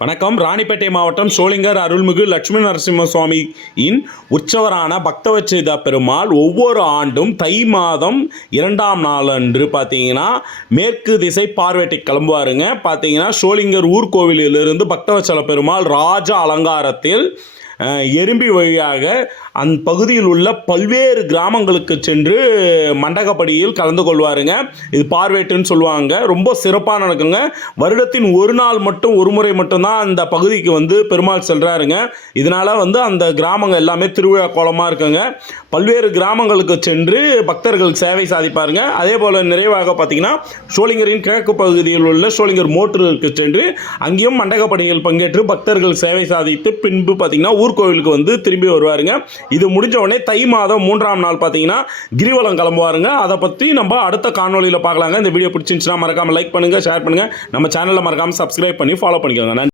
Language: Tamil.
வணக்கம். ராணிப்பேட்டை மாவட்டம் சோளிங்கர் அருள்மிகு லட்சுமி நரசிம்ம சுவாமியின் உற்சவரான பக்தவச்சித பெருமாள் ஒவ்வொரு ஆண்டும் தை மாதம் இரண்டாம் நாளன்று பார்த்தீங்கன்னா மேற்கு திசை பார்வேட்டை கிளம்புவாருங்க. பார்த்தீங்கன்னா சோளிங்கர் ஊர்கோவிலிருந்து பக்தவச்சல பெருமாள் ராஜ அலங்காரத்தில் எறும்பி வழியாக அந்த பகுதியில் உள்ள பல்வேறு கிராமங்களுக்கு சென்று மண்டகப்படியில் கலந்து கொள்வாருங்க. இது பார்வேட்டுன்னு சொல்லுவாங்க. ரொம்ப சிறப்பாக நடக்குங்க. வருடத்தின் ஒரு நாள் மட்டும் ஒரு முறை மட்டும்தான் அந்த பகுதிக்கு வந்து பெருமாள் செல்கிறாருங்க இதனால் வந்து அந்த கிராமங்கள் எல்லாமே திருவிழா கோலமாக இருக்குங்க. பல்வேறு கிராமங்களுக்கு சென்று பக்தர்களுக்கு சேவை சாதிப்பாருங்க. அதே போல் நிறைவாக பார்த்தீங்கன்னா சோளிங்கரின் கிழக்கு பகுதியில் உள்ள சோளிங்கர் மோட்டருக்கு சென்று அங்கேயும் மண்டகப்படியில் பங்கேற்று பக்தர்கள் சேவை சாதித்து பின்பு பார்த்தீங்கன்னா ஊர்கோவிலுக்கு வந்து திரும்பி வருவாருங்க. இது முடிஞ்ச உடனே தை மாதம் மூன்றாம் நாள் பார்த்தீங்கன்னா கிரிவலம் கிளம்புவாருங்க. அதை பற்றி நம்ம அடுத்த காணொலியில் பார்க்கலாங்க. இந்த வீடியோ பிடிச்சிருந்துச்சுன்னா மறக்காமல் லைக் பண்ணுங்கள் ஷேர் பண்ணுங்கள் நம்ம சேனலில் மறக்காமல் சப்ஸ்கிரைப் பண்ணி ஃபாலோ பண்ணிக்கோங்க. நன்றி.